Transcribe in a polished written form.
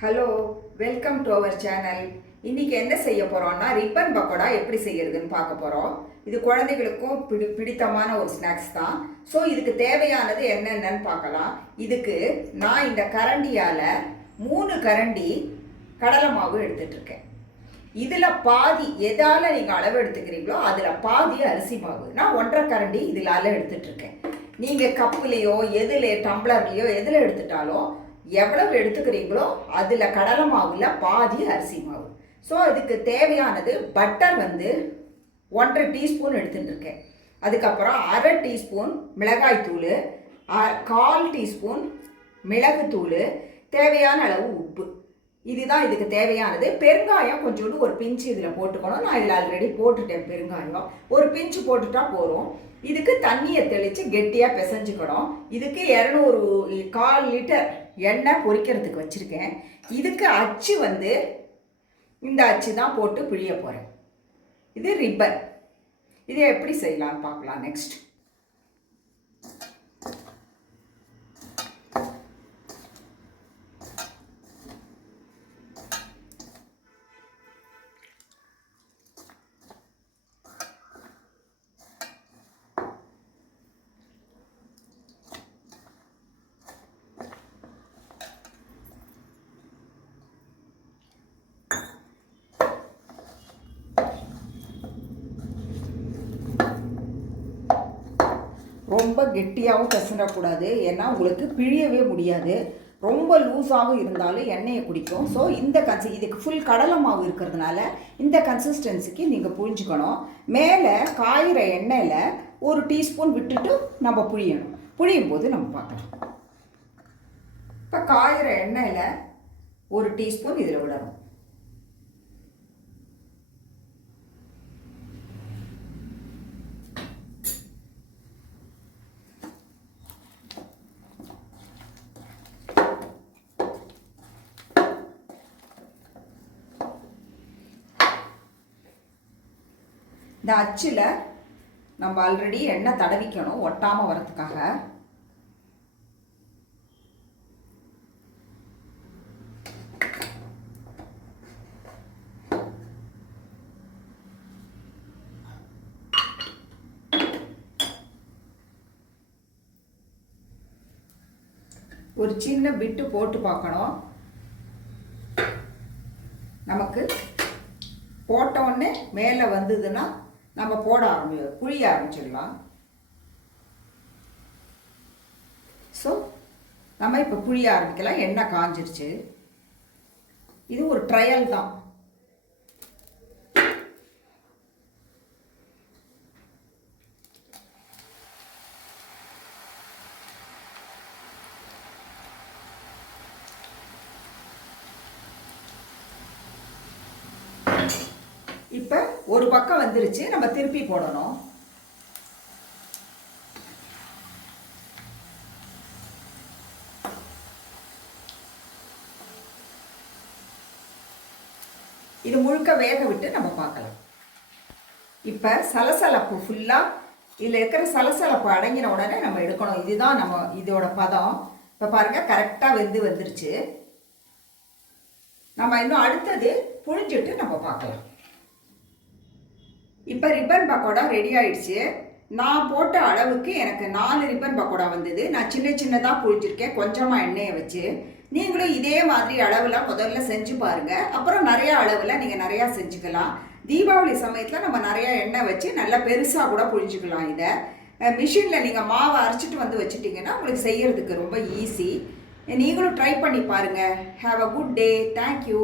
Hello, welcome to our channel. இன்றைக்கி என்ன செய்ய போகிறோம்னா ரிப்பன் பக்கோடா எப்படி செய்யறதுன்னு பார்க்க போகிறோம். இது குழந்தைகளுக்கும் பிடித்தமான ஒரு ஸ்நாக்ஸ் தான். ஸோ இதுக்கு தேவையானது என்னென்னு பார்க்கலாம். இதுக்கு நான் இந்த கரண்டியால் 3 கரண்டி கடலை மாவு எடுத்துட்ருக்கேன். இதில் பாதி எதால் நீங்கள் அளவு எடுத்துக்கிறீங்களோ அதில் பாதி அரிசி மாவு. நான் 1.5 கரண்டி இதில் எடுத்துட்ருக்கேன். நீங்கள் கப்புலேயோ எதில் டம்ளர்லேயோ எதில் எடுத்துட்டாலும் எவ்வளவு எடுத்துக்கிறீங்களோ அதில் கடலை மாவில் பாதி அரிசி மாவு. ஸோ இதுக்கு தேவையானது பட்டர் 1.5 டீஸ்பூன் எடுத்துட்டுருக்கேன். அதுக்கப்புறம் 1/2 டீஸ்பூன் மிளகாய்த்தூள், 1/4 டீஸ்பூன் மிளகுத்தூள், தேவையான அளவு உப்பு. இதுதான் இதுக்கு தேவையானது. பெருங்காயம் கொஞ்சோண்டு ஒரு பிஞ்சு இதில் போட்டுக்கணும். நான் இதில் ஆல்ரெடி போட்டுட்டேன். பெருங்காயம் ஒரு பிஞ்சு போட்டுட்டா போதும். இதுக்கு தண்ணியை தெளித்து கெட்டியாக பிசைஞ்சுக்கணும். இதுக்கு 1/4 லிட்டர் எண்ணெய் பொரிக்கிறதுக்கு வச்சுருக்கேன். இதுக்கு அச்சு இந்த அச்சு தான் போட்டு பிழிய போகிறேன். இது ரிப்பன். இதை எப்படி செய்யலான்னு பார்க்கலாம். நெக்ஸ்ட் ரொம்ப கெட்டியாகவும் பிசைறக்கூடாது, ஏன்னா உங்களுக்கு பிழியவே முடியாது. ரொம்ப லூஸாகவும் இருந்தாலும் எண்ணெயை குடிக்கும். ஸோ இந்த இதுக்கு ஃபுல் கடலை மாவு இருக்கிறதுனால இந்த கன்சிஸ்டன்சிக்கு நீங்கள் புழிஞ்சுக்கணும். மேலே காயிற எண்ணெயில் 1 டீஸ்பூன் விட்டுட்டு நம்ம புழியணும். புழியும் போது நம்ம பார்க்கலாம். இப்போ காயிற எண்ணெயில் 1 டீஸ்பூன் இதில் விடணும். இந்த அச்சில் நம்ம ஆல்ரெடி எண்ணெய் தடவிக்கணும் ஒட்டாமல் வரதுக்காக. ஒரு சின்ன பிட்டு போட்டு பார்க்கணும். நமக்கு போட்ட உடனே மேலே வந்ததுன்னா நம்ம புழிய ஆரம்பிச்சிடலாம். ஸோ நம்ம இப்போ புழிய ஆரம்பிக்கலாம். எண்ணெய் காஞ்சிருச்சு. இது ஒரு ட்ரையல் தான். இப்போ ஒரு பக்கம் வந்துருச்சு. நம்ம திருப்பி போடணும். இது முழுக்க வேக விட்டு நம்ம பார்க்கலாம். இப்போ சலசலப்பு ஃபுல்லாக இதில் இருக்கிற சலசலப்பு அடங்கின உடனே நம்ம எடுக்கணும். இதுதான் இதோட பதம். இப்போ பாருங்கள், கரெக்டாக வந்துருச்சு. நம்ம இன்னும் அடுத்தது புழிஞ்சிட்டு நம்ம பார்க்கலாம். இப்போ ரிப்பன் பக்கோடா ரெடி ஆயிடுச்சு. நான் போட்ட அளவுக்கு எனக்கு 4 ரிப்பன் பக்கோடா வந்தது. நான் சின்னதாக புழிஞ்சிருக்கேன் கொஞ்சமாக எண்ணெயை வச்சு. நீங்களும் இதே மாதிரி அளவில் முதல்ல செஞ்சு பாருங்கள். அப்புறம் நிறையா அளவில் நீங்கள் நிறையா செஞ்சுக்கலாம். தீபாவளி சமயத்தில் நம்ம நிறையா எண்ணெய் வச்சு நல்லா பெருசாக கூட புழிஞ்சிக்கலாம். இதை மிஷினில் நீங்கள் மாவை அரைச்சிட்டு வச்சுட்டிங்கன்னா உங்களுக்கு செய்கிறதுக்கு ரொம்ப ஈஸி. நீங்களும் ட்ரை பண்ணி பாருங்கள். Have a good day. Thank you.